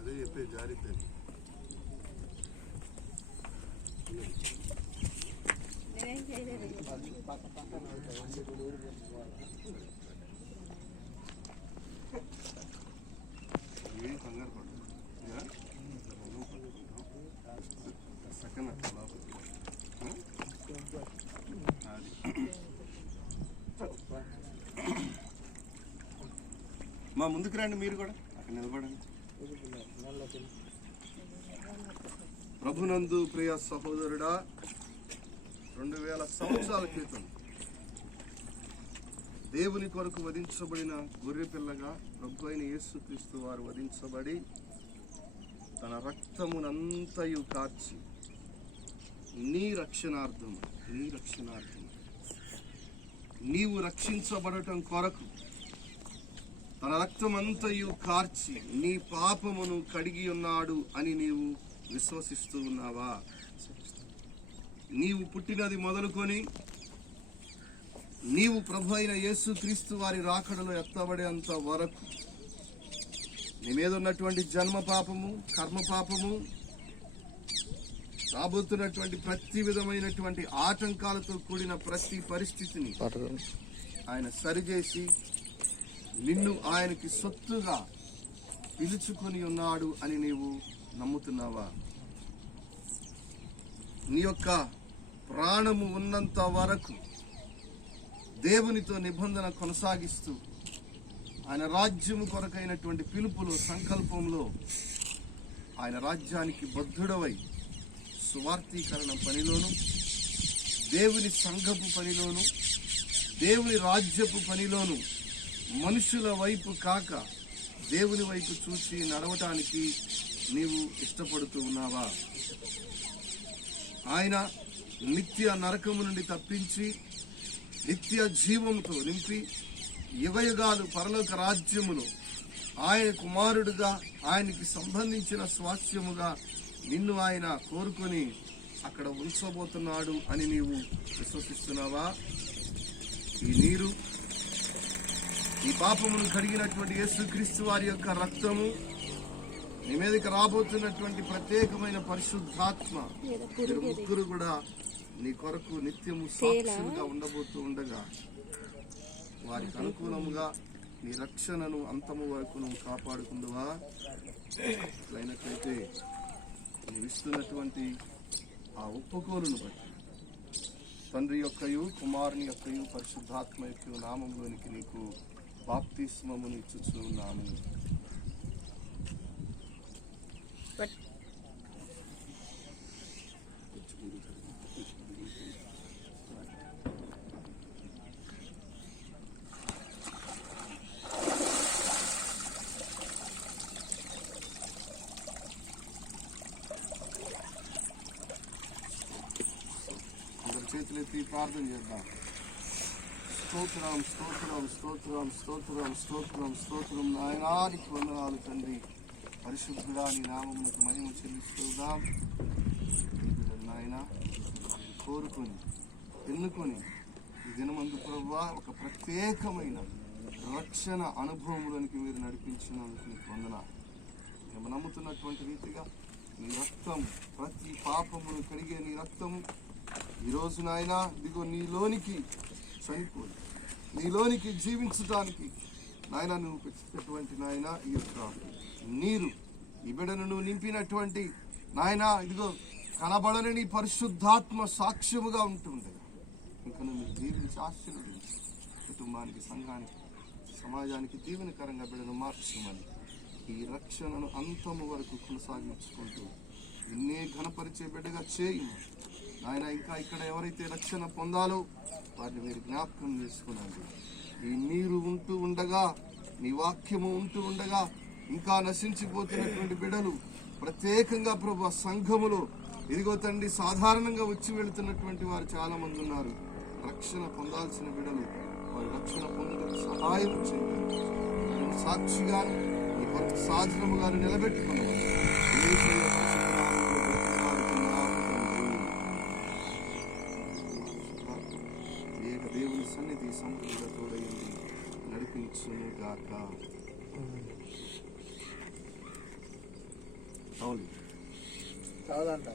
అదే చెప్పే జారిద్దని ఏం కంగారు పడదు. సెకండ్ అట్లా మా ముందుకు రండి, మీరు కూడా అక్కడ నిలబడండి. ప్రభునందు ప్రియ సహోదరుడా, 2000 సంవత్సరాల క్రితం దేవుని కొరకు వధించబడిన గొర్రె పిల్లగా ప్రభు అయిన యేసుక్రీస్తు వారు వధించబడి తన రక్తమునంతయు కార్చి నీ రక్షణార్థం నీవు రక్షించబడటం కొరకు తన రక్తమంతయు కార్చి నీ పాపమును కడిగి ఉన్నాడు అని నీవు విశ్వసిస్తూ ఉన్నావా? నీవు పుట్టినది మొదలుకొని నీవు ప్రభు అయిన యేసుక్రీస్తు వారి రాకడలో ఎత్తబడేంత వరకు నీ మీద ఉన్నటువంటి జన్మ పాపము, కర్మ పాపము, రాబోతున్నటువంటి ప్రతి విధమైనటువంటి ఆటంకాలతో కూడిన ప్రతి పరిస్థితిని ఆయన సరిచేసి నిన్ను ఆయనకి సొత్తుగా పిలుచుకొని ఉన్నాడు అని నీవు నమ్ముతున్నావా? నీ యొక్క ప్రాణము ఉన్నంత వరకు దేవునితో నిబంధన కొనసాగిస్తూ ఆయన రాజ్యము కొరకైనటువంటి పిలుపులో, సంకల్పంలో ఆయన రాజ్యానికి బద్ధుడవై సువార్తీకరణ పనిలోను, దేవుని సంఘపు పనిలోను, దేవుని రాజ్యపు పనిలోను మనుషుల వైపు కాక దేవుని వైపు చూసి నడవటానికి నీవు ఇష్టపడుతూ ఉన్నావా? ఆయన నిత్య నరకము నుండి తప్పించి నిత్య జీవముతో నింపి యుగయుగాలు పరలోక రాజ్యములో ఆయన కుమారుడుగా, ఆయనకి సంబంధించిన స్వాస్థ్యముగా నిన్ను ఆయన కోరుకొని అక్కడ ఉంచబోతున్నాడు అని నీవు విశ్వసిస్తున్నావా? ఈ నీరు, ఈ పాపమును కడిగినటువంటి యేసుక్రీస్తు వారి యొక్క రక్తము, నీ మీదకి రాబోతున్నటువంటి ప్రత్యేకమైన పరిశుద్ధాత్మ, ముగ్గురు కూడా నీ కొరకు నిత్యము సాక్షులుగా ఉండబోతూ ఉండగా వారికి అనుకూలముగా నీ రక్షణను అంతము వరకు నువ్వు కాపాడుకుందువా? అయినట్లయితే నీవు ఇస్తున్నటువంటి ఆ ఒప్పుకోలును బట్టి తండ్రి యొక్కయు, కుమారుని యొక్కయు, పరిశుద్ధాత్మ యొక్క నామంలోనికి నీకు బాప్తిస్మమును ఇచ్చుచున్నాము. చేతులెత్తి ప్రార్థన చేద్దాం. స్తోత్రం, స్తోత్రం, స్తోత్రం, స్తోత్రం, స్తోత్రం, స్తోత్రం. నాయనానికి వందనాలు తండ్రి. పరిశుద్ధుడా, నీ నామమునకు మహిమ చెల్లిస్తున్నాం. నాయన కోరుకొని ఎన్నుకొని ఈ దినమందు ప్రభువా ఒక ప్రత్యేకమైన రక్షణ అనుభవంలోనికి మీరు నడిపించినందుకు నీకు వందనాలు. మేము నమ్ముతున్నటువంటి రీతిగా నీ రక్తం, ప్రతి పాపమును కడిగే నీ రక్తము ఈరోజు నాయన ఇదిగో నీలోనికి చనిపోయి నీలోనికి జీవించడానికి నాయన నువ్వు పెట్టినటువంటి నాయన ఈ యొక్క నీరు, ఈ బిడ్డను నువ్వు నింపినటువంటి నాయన ఇదిగో కనబడని నీ పరిశుద్ధాత్మ సాక్ష్యముగా ఉంటుంది. ఇంకా నువ్వు దీవించి ఆశీర్వదించి కుటుంబానికి, సంఘానికి, సమాజానికి దీవెనకరంగా బిడ్డను మార్చమని ఈ రక్షణను అంతము వరకు కొనసాగించుకుంటూ నిన్నే ఘనపరిచే బిడ్డగా చేయము నాయన. ఇంకా ఇక్కడ ఎవరైతే రక్షణ పొందాలో వారిని మీరు జ్ఞాపకం చేసుకున్నాను. ఈ నీరు ఉంటూ ఉండగా, నీ వాక్యము ఉంటూ ఉండగా ఇంకా నశించిపోతున్నటువంటి బిడ్డలు ప్రత్యేకంగా ప్రభు సంఘములో ఇదిగో తండ్రి సాధారణంగా వచ్చి వెళుతున్నటువంటి వారు చాలా మంది ఉన్నారు. రక్షణ పొందాల్సిన బిడ్డలు వారు రక్షణ పొందడానికి సహాయం చేయాలి. సాక్షిగా నీ కొరకు సాధనముగా నిలబెట్టుకున్నాను. దేవుని సన్నిధి సమృద్ధిగా తోడైంది నడిపించును గాక. అవును కాదంట